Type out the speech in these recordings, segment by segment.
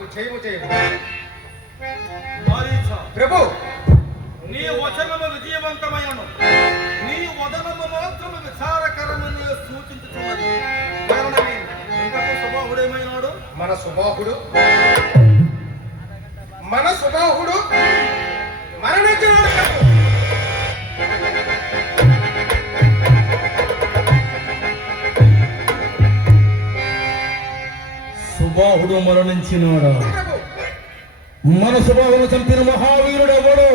రామునకు జయము జయము ప్రభు! నీ వచనము విజయవంతమైనను నీ వదనము మాత్రము విచారకరమని సూచించుతున్నది ఇంతకు స్వభావుడేమైనాడు మన సుబాహుడు. మన సుబాహుడు. మరణించినాడు బాహుడు సుబాహుడు మరణించినాడా మన సుబాహును చంపిన మహావీరుడు ఎవడు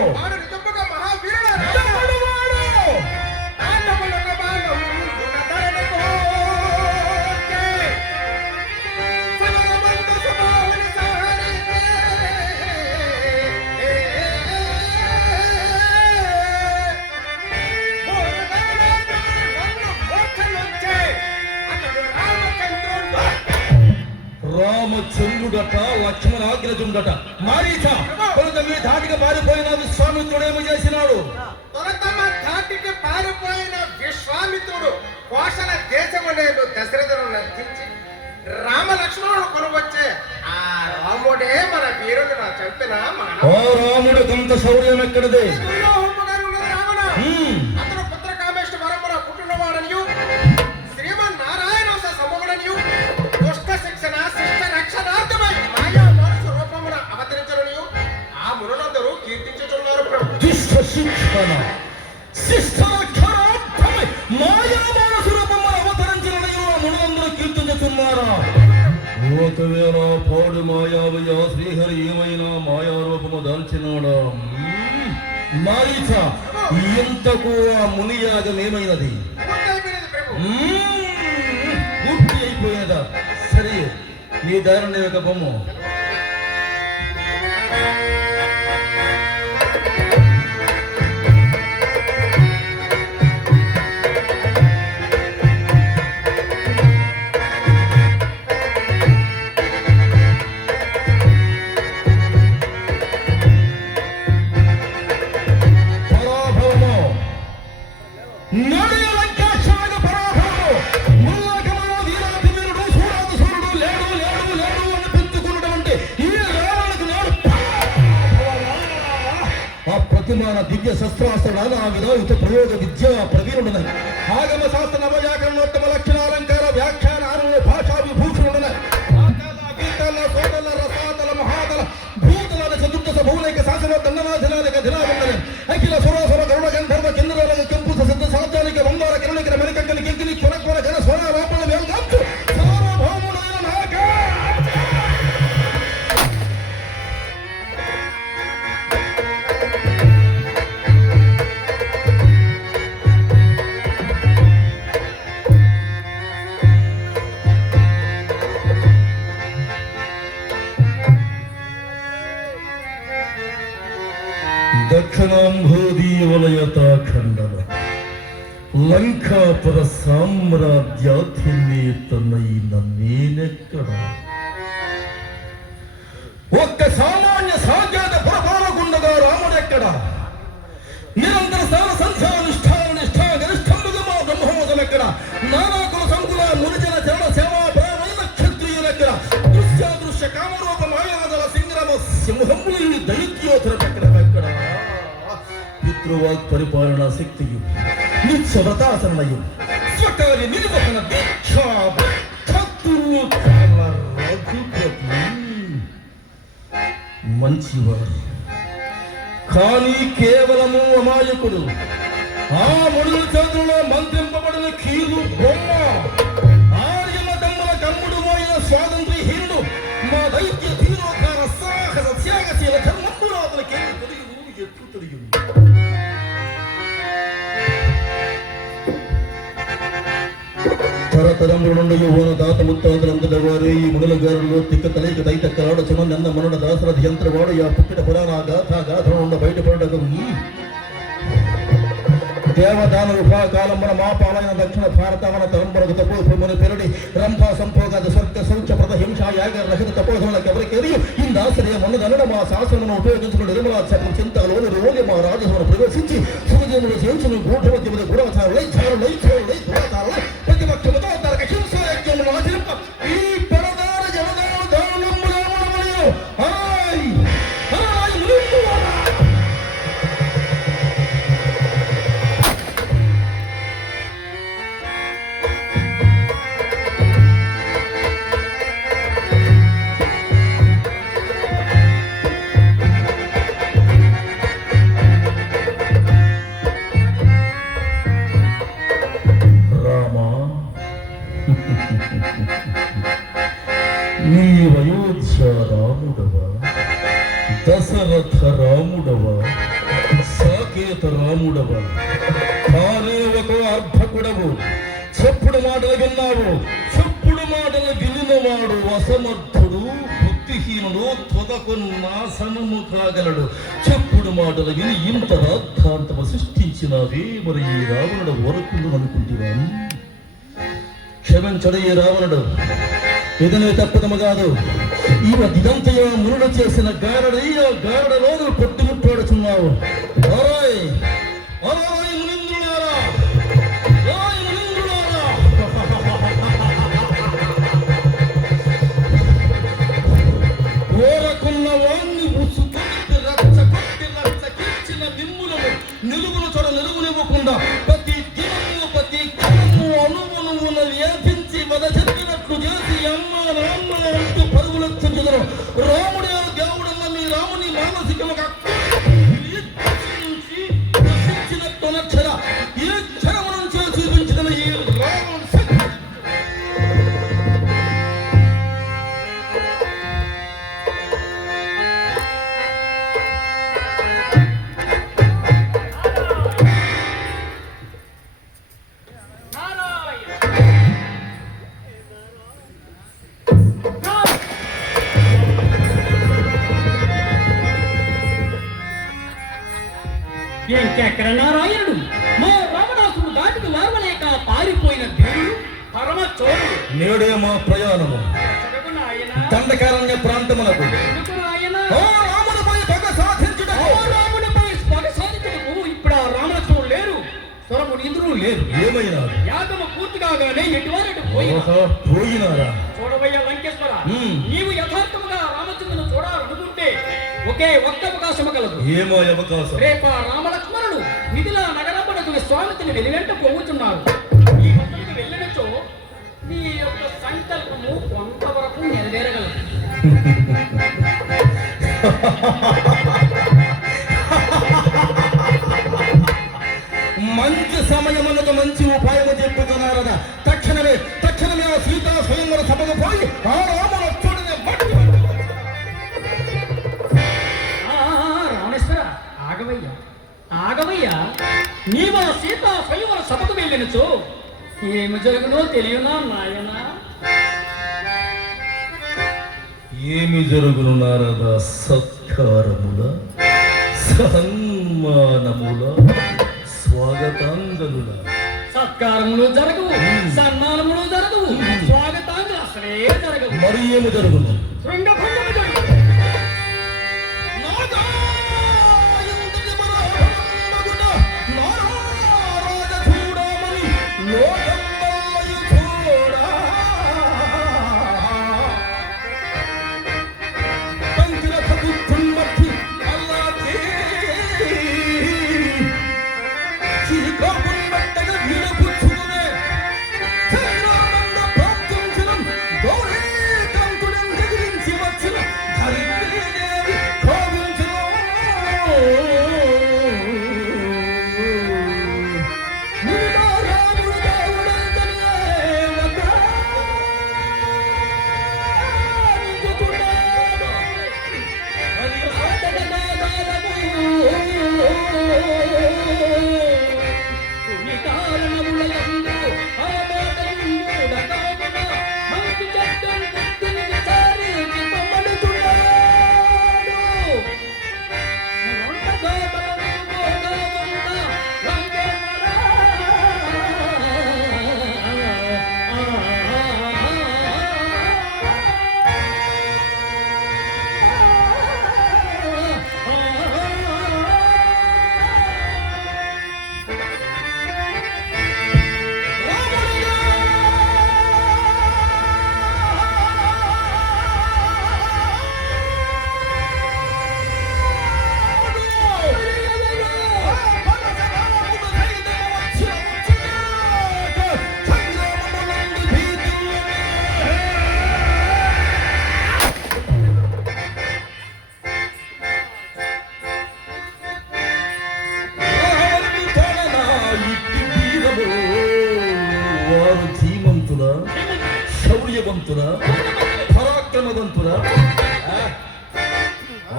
ಶೌರ್ಯನ ಕಡದೆ. ಹ್ಮ್. ఒకవేళ పాడు మాయావయ్య శ్రీహరి ఏమైనా మాయారూపము దాల్చినాడా? మారీచ ఇంతకు ఆ మునియాగం ఏమైనది? పూర్తి అయిపోయినదా సరే నీ దారుణ యొక్క బొమ్మ సామ్రాజ్యాధినేతనైన నేనెక్కడ? ఒక్క సామాన్య సాజ్ఞాత పురపాలకుండగా రాముడెక్కడ? నిరంతర స్థాన సంధ్యా నిష్ఠాన నిష్ఠా గరిష్టంబుగా మా బ్రహ్మోదలెక్కడ నానాకుల సంకుల మురిజన చరణ సేవా ప్రాణ క్షత్రియులెక్కడ దృశ్యాదృశ్య కామరూప మాయాదల సింగ్రమ సింహములు దైత్యోధరపెక్కడ ఎక్కడ? పితృవాక్ పరిపాలన శక్తియు నిత్య వ్రతాసరణయు స్వకార్య నిర్వహణ దీక్షా భక్తులు కల రఘుపతి మంచివారు. కానీ కేవలము అమాయకుడు. ఆ ముడుల చేతుల్లో మంత్రింపబడిన కీలు బొమ్మ తరతరముల నుండి యువన దాత ముత్తాంతరంతట వారే ఈ మునుల గారులో తిక్క తలేక దైత కరాడ సుమందన్న మనుడ దాసరథి యంత్రవాడు యా పుట్టిన పురాణ గాథ గాథ నుండి బయటపడటం దేవదాన విభాగాలం మన మాపాలైన దక్షిణ భారతవన తలంబరకు తపోధముని పెరడి రంభా సంభోగ స్వర్గ శౌచ ప్రద హింస యాగ రహిత తపోధములకు ఎవరికి ఎరియు ఇందాశ్రయం ఉన్నదనడ మా శాసనమును ఉపయోగించుకుని నిర్మలా చక్రం చింతలోని రోగి మా రాజభవన ప్రవేశించి సూర్యములు చేయించుని గూఢవతి మీద గుడవచారు రాముడవా సాకేత రాముడవా తానే ఒక అర్భకుడవు చెప్పుడు మాటలు విన్నావు చెప్పుడు మాటలు వినినవాడు అసమర్థుడు బుద్ధిహీనుడు త్వదకు నాశనము కాగలడు. చెప్పుడు మాటలు విని ఇంత రాద్ధాంతము సృష్టించినవే మరి ఈ రావణుడు వరకుండు అనుకుంటున్నాను. క్షమించడు ఈ రావణుడు. ఇదనే తప్పదము కాదు. ఈవ ఇదంతయో మునుడు చేసిన గారడయ్య గారడలోను కొట్టుముట్టాడుచున్నావు ఓయ్ ఓయ్ మునింద్రులారా ఓయ్ మునింద్రులారా ఓరకున్న వాణ్ణి ఉసుకొట్టి రచ్చ కొట్టి రచ్చ కిచ్చిన చోట నిలుగునివ్వకుండా రాముడే ఇంకెక్కడ నారాయణుడు మా రావణాసుడు దాటికి వారవలేక పారిపోయిన దేవుడు పరమ చోరుడు నేడే మా ప్రయాణము దండకారణ్య ప్రాంతములకు ఓ రాముడిపై పగ సాధించుటకు. ఓ రామునిపై పగ సాధించుటకు ఇప్పుడు ఆ రామలక్ష్మణుడు లేరు స్వరముడు ఇంద్రుడు లేరు ఏమైనా యాగము పూర్తి కాగానే ఎటువారటు పోయిన. పోయినారా? చూడవయ్య లంకేశ్వర. మ్మ్. నీవు యథార్థముగా రామచంద్రుని చూడాలనుకుంటే ఒకే ఒక్క అవకాశము కలదు ఏమో అవకాశం రేపు రామలక్ష్మణుడు మిథిలా నగరమునకు స్వామిని వెనువెంట పోవుచున్నారు వెళ్ళినచో ఏమి జరుగునో తెలియనా నాయనా? ఏమి జరుగును నారద సత్కారముల? సన్మానముల? స్వాగతాంగలుల సత్కారములు జరగవు సన్మానములు జరగవు స్వాగతాంగులు అసలే జరగవు. మరి ఏమి జరుగును?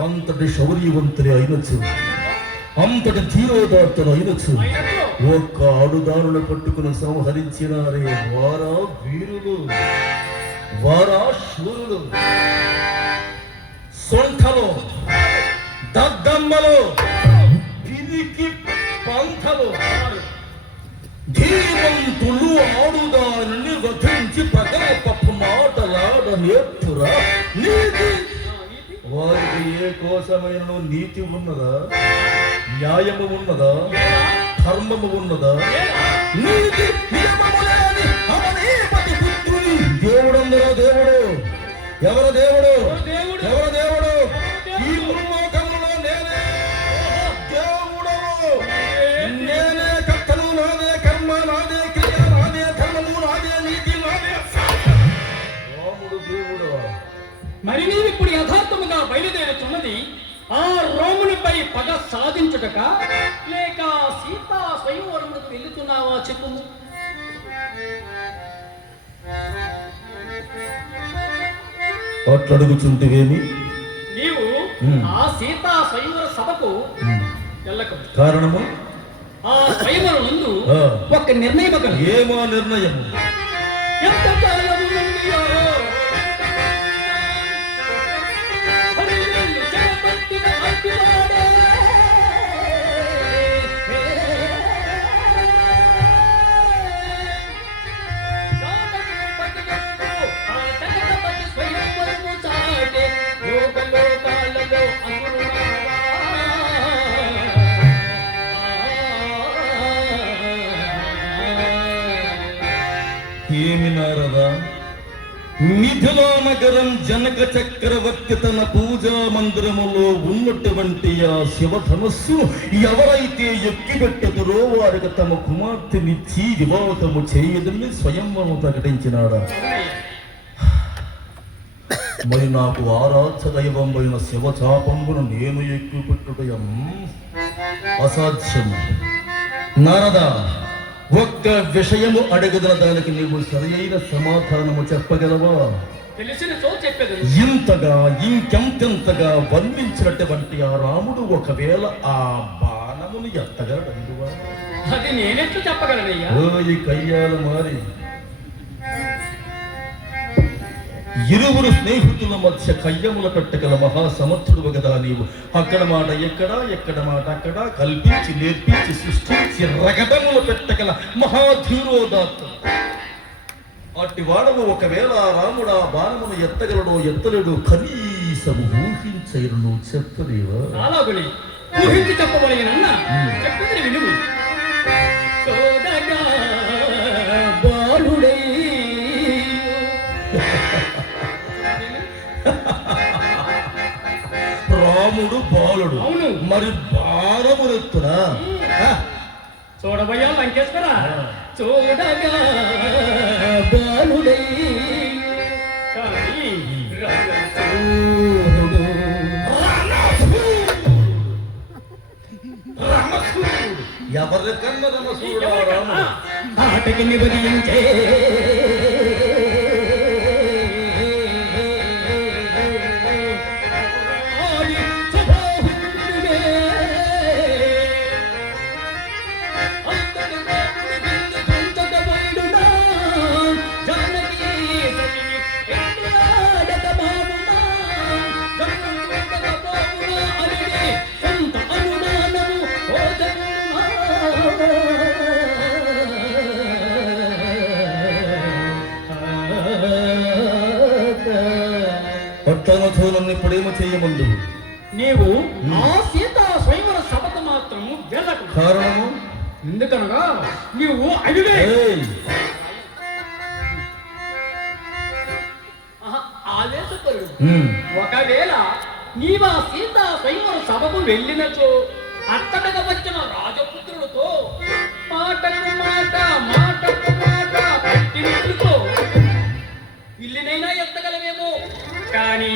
అంతటి శౌర్యవంతులే అయినచ్చు అంతటి ధీరోదార్తలు అయినచ్చు ఒక్క ఆడుదారును పట్టుకుని సంహరించినారే వారా వీరులు వారా శూరులు సొంఠలో దద్దమ్మలో పిరికి పంథలో. ధీమంతులు ఆడుదారుని వధించి పగల పప్పు మాటలాడ నేర్పురా నీతి వారికి ఏ కోసమైన నీతి ఉన్నదా? న్యాయము ఉన్నదా? ధర్మము ఉన్నదా? నీతి దేవుడందరో దేవుడు. ఎవరు దేవుడు? బయలుదేరుతున్నది ఆ రోమునిపై పగ సాధించుటక. లేక సీతా స్వయంవరములకు వెళ్తున్నావా చెప్పుము అట్లడుగుచుంటివేమి నీవు. ఆ సీతా స్వయంవర సభకు వెళ్ళకు. కారణము? ఆ స్వయంవరం ఆ. ఒక నిర్ణయం ఏమా నిర్ణయము? ఎంత ఏమి మిథులా నగరం జనక చక్రవర్తి తన పూజా మందిరములో ఉన్నటువంటి ఆ శివధనస్సు ఎవరైతే ఎక్కిపెట్టదురో వారికి తమ కుమార్తెనిచ్చి వివాహము చేయదని స్వయంవరం ప్రకటించినాడా? మరి నాకు ఆరాధ దైవమైన శివచాపమును నేను ఎక్కుపెట్టుటయం అసాధ్యం నారదా ఒక్క విషయము అడుగుదల దానికి నీవు సరైన సమాధానము చెప్పగలవా? తెలిసిన చో చెప్పేది. ఇంతగా ఇంకెంతెంతగా వర్ణించినటువంటి ఆ రాముడు ఒకవేళ ఆ బాణమును ఎత్తగలడందువా అది నేనెట్లు చెప్పగలనయ్యా. ఓయి కయ్యాల మారి. ఇరువురు స్నేహితుల మధ్య కయ్యముల పెట్టగల మహాసమర్థుడు కదా నీవు. అక్కడ మాట ఎక్కడ ఎక్కడ మాట అక్కడ కల్పించి నేర్పించి సృష్టించి రగడములు పెట్టగల మహాధీరోదాత్త అట్టి వాడము ఒకవేళ రాముడు ఆ బాణమును ఎత్తగలడో ఎత్తలేడో కనీసము ఊహించగలను చెప్పలేవా? ఊహించి చెప్పబడిన చెప్పింది వినుము రాముడు బాలుడు. అవును. మరి బాణమునెత్తునా ఆ, చూడబోయా లంకేశ్వర. చూడగా బాలుడై. కానీ రంగసూరుడు. రణసూరుడు. ఎవరికన్నా రణసూరుడా రాముడు. ఆటకి నిబదించే పట్టణథోలను ఇప్పుడేమో చేయమందు. నీవు ఆ సీత స్వయంవర సభకు మాత్రం వెళ్ళకు. కారణము? ఎందుకనగా నీవు అడిగే ఆవేశపరుడు. ఒకవేళ నీవు ఆ సీత స్వయంవర సభకు వెళ్ళినచో అత్తటగా వచ్చిన రాజపుత్రుడితో మాటకు మాట మాటకు మాట పట్టించుకో ఇల్లునైనా ఎత్తగలవేమో. కానీ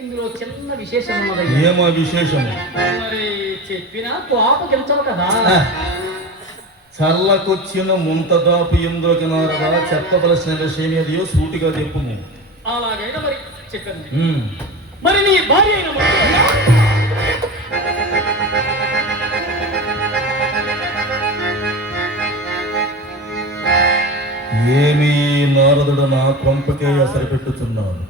ఇందులో చిన్న విశేషం ఏమో విశేషము? మరి చెప్పినా కోపగించవు కదా. చల్లకొచ్చిన ముంతదాపు ఎందుకు నారదా చెప్పవలసిన విషయం ఏదియో సూటిగా చెప్పు అలాగైనా మరి చెప్పండి. మరి నీ భార్య అయిన ఏమీ నారదుడు నా కొంపకే అసలు పెట్టుచున్నాడు.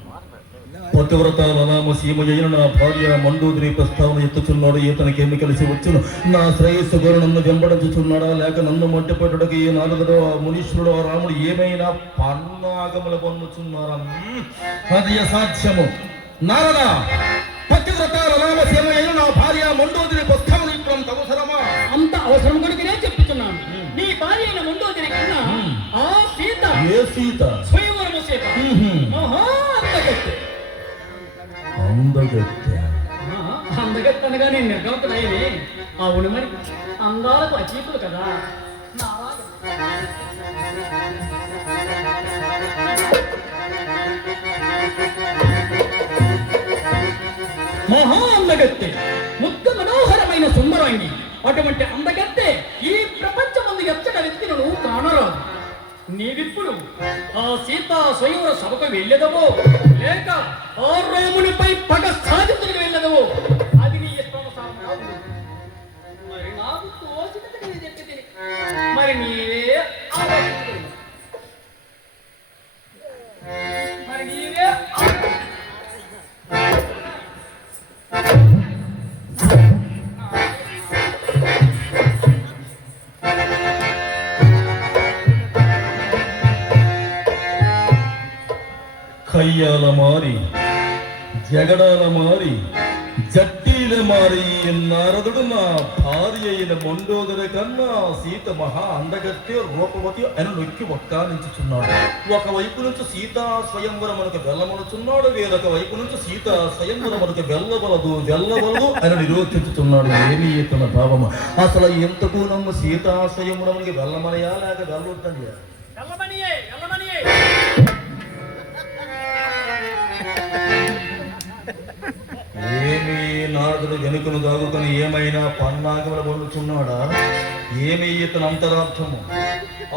పతివ్రత లలామ సీమయ్యను నా భార్య మండోదరి ప్రస్తావన ఎత్తుచున్నాడు. ఎన్ని కలిసి వచ్చును? నా శ్రేయస్సు గోరు నన్ను వెంబడించుచున్నాడా? లేక నన్ను మట్టిపట్టుటకు ఈ నారదుడు ఆ మునీశ్వరుడు ఆ రాముడు ఏమైనా పన్నాగములు పొందుచున్నారా. అది అసాధ్యము నారద పతివ్రత లలామ సీమయ్యను నా భార్య మండోదరి ప్రస్తావన ఇప్పుడు అంత అవసరమా? అంత అవసరం కొడుకునే చెప్తున్నాను. నీ భార్య అయిన మండోదరి కన్నా ఆ సీత ఏ సీత? స్వయంవరము సీత. మహా అందగత్తె. అందగత్తె ఆ, అందగత్తె అనగా నేను నిర్గమకుడైనే అవును మరి అందాలకు అచీపులు కదా. మహా అందగత్తె ముద్ద మనోహరమైన సుందరాంగి. అటువంటి అందగత్తె ఈ ప్రపంచమందు ఎచ్చట వ్యక్తి నువ్వు కానరాదు. నీవిప్పుడు ఆ సీతా స్వయంవర సభకు వెళ్ళదవో లేక ఆ రామునిపై పగ సాధించడానికి వెళ్ళదవో? అది నీ ఇష్టం మరి నాకు తోచినది మరి నీవే కయ్యాల మారి జగడాల మారి జట్టీల మారి నారదుడు నా భార్య అయిన మండోదర కన్నా సీత మహా అందగత్తే రూపవతి అని నొక్కి ఒక్కానించుచున్నాడు ఒకవైపు నుంచి సీతా స్వయంవరం మనకు వెళ్ళమనుచున్నాడు వేరొక వైపు నుంచి సీతా స్వయంవరం మనకు వెళ్ళవలదు వెళ్ళవలదు అని నిరోధించుచున్నాడు ఏమి ఇతన భావము? అసలు ఎంతకు నమ్మ సీతా స్వయంవరమునికి వెళ్ళమనయా లేక వెళ్ళొద్దనియా నారదుడు వెనుకను దాగుకొని ఏమైనా పన్నాగముల పొందుతున్నాడా ఏమి ఇతను అంతరార్థము.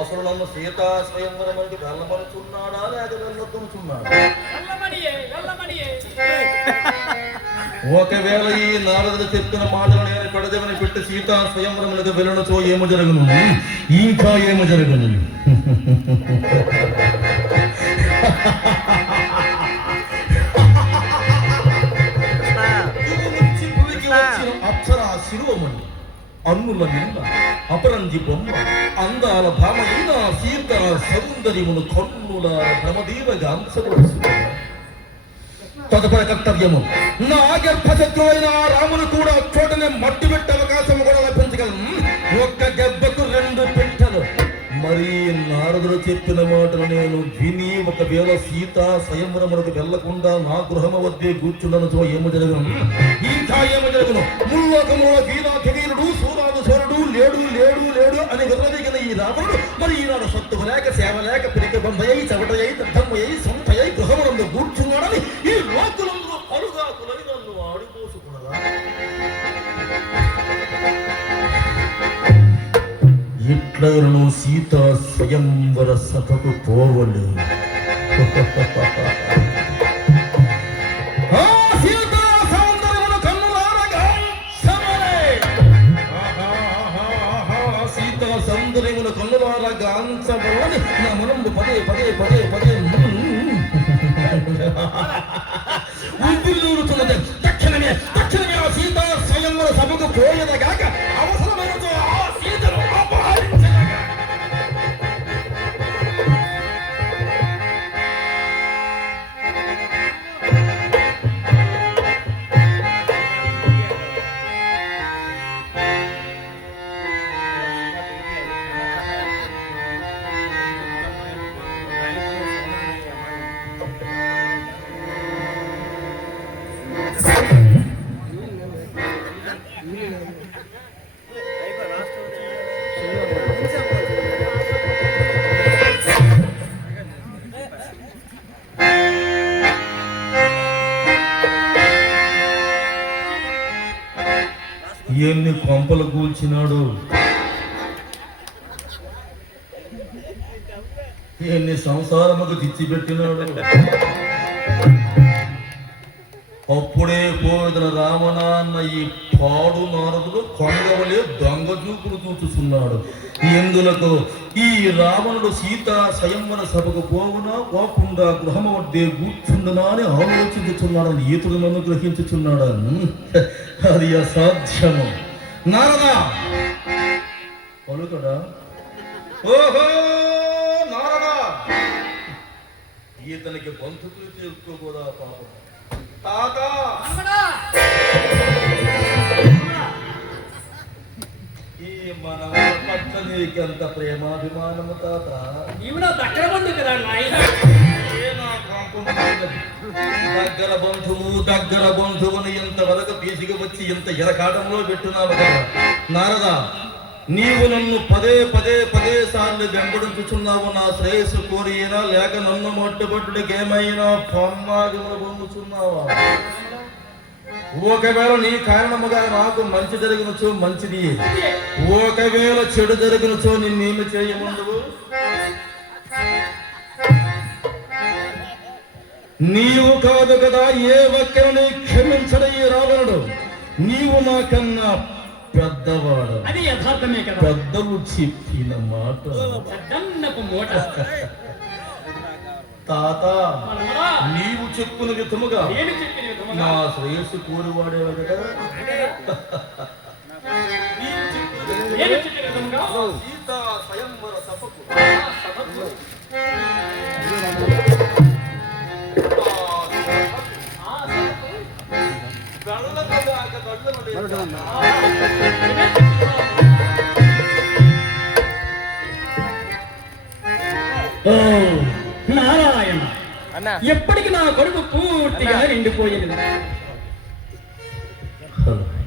అసలు నన్ను సీతా స్వయంవరమునికి వెళ్ళమనుచున్నాడా లేక వెళ్ళొద్దనుచున్నాడా ఒకవేళ ఈ నారదుడు చెప్పిన మాటలు నేను పెడదేమని పెట్టి సీతా స్వయంవరములకు వెళ్ళనుచో ఏమి జరుగును. ఇంకా ఏమి జరుగును. అక్షర శిరోమణి అన్నుల నిన్న అపరంజి బొమ్మ అందాల భామయిన సీత సౌందర్యమును కన్నుల భ్రమదీవగా తదుపరి కర్తవ్యము నా గర్భశత్రువైన అయిన రామును కూడా చోటనే మట్టి పెట్టే అవకాశం కూడా లభించగలం. ఒక్క దెబ్బకు రెండు పెట్టలు మరి నారదుడు చెప్పిన మాటలు నేను విని ఒకవేళ సీత స్వయంవరములకు వెళ్ళకుండా నా గృహము వద్దే కూర్చుండను ఏమి జరగను? ఇంకా ఏమి జరగను? ముల్లోకములో వీరాధ వీరుడు సూరాదు సూరుడు లేడు లేడు లేడు అని వెళ్ళదగిన ఈ రావణుడు మరి ఈనాడు సత్తుకు లేక సేవ లేక పిరిక బొంబయ్యి చవటయ్యి దద్దమ్మయ్యి సొంతయ్యి గృహమునందు కూర్చున్నాడని ఈ లోకులందు అరుగా ఇట్లను సీత స్వయంవర సభకు పోవలే ఆ సౌందర్యమును కన్నులారగా సమరే. నా మనంబు పదే పదే పదే పదే ఉబ్బిల్లూరుతున్నది తక్షణమే తక్షణమే ఆ సీతా స్వయంవర సభకు పోయేదగాక ఎన్ని ఎన్ని సంసారముకు తెచ్చిపెట్టినాడు. అప్పుడే పోయిన రామనాన్న ఈ పాడు నారదుడు కొండవలే దొంగ చూపులు చూచుచున్నాడు. ఎందులకు? ఈ రావణుడు సీత స్వయంవర సభకు పోవునా పోకుండా గృహం వడ్డే కూర్చుండునా అని ఆలోచించుచున్నాడని ఈతుడు నన్ను గ్రహించుచున్నాడు. అది అసాధ్యము. నారదా! పలుకడా ఓహో నారదా! ఈతనికి బంధుకులు తీర్చుకోదా పాపం. తాత! ఈ మనవ పట్ల నీకెంత ప్రేమాభిమానము తాత? దగ్గర బంధు కదా నాయన. దగ్గర బంధువు దగ్గర బంధువుని ఇంతవరకు తీసుకువచ్చి ఇంత ఎరకాటంలో పెట్టున్నావు కదా. నారదా నీవు నన్ను పదే పదే పదే సార్లు వెంబడించుచున్నావు. నా శ్రేయస్సు కోరియినా లేక నన్ను మొట్టబొట్టుడికి ఏమైనా పొమ్మాగములు పొందుచున్నావా? ఒకవేళ నీ కారణముగా నాకు మంచి జరిగినచో మంచిది. ఒకవేళ చెడు జరిగినచో నిన్నేమి చేయముందువు నీవు కాదు కదా ఏ ఒక్కరిని క్షమించడు ఈ రావణుడు. నీవు నాకన్నా పెద్దవాడు. అది యథార్థమే కదా. పెద్దలు చెప్పిన మాట. తాత నీవు చెప్పున విధముగా నా శ్రేయస్సు కోరివాడేవా కదా. సీతా స్వయంవర సభకు. నారాయణ ఎప్పటికి నా కొడుకు పూర్తిగా నిండిపోయింది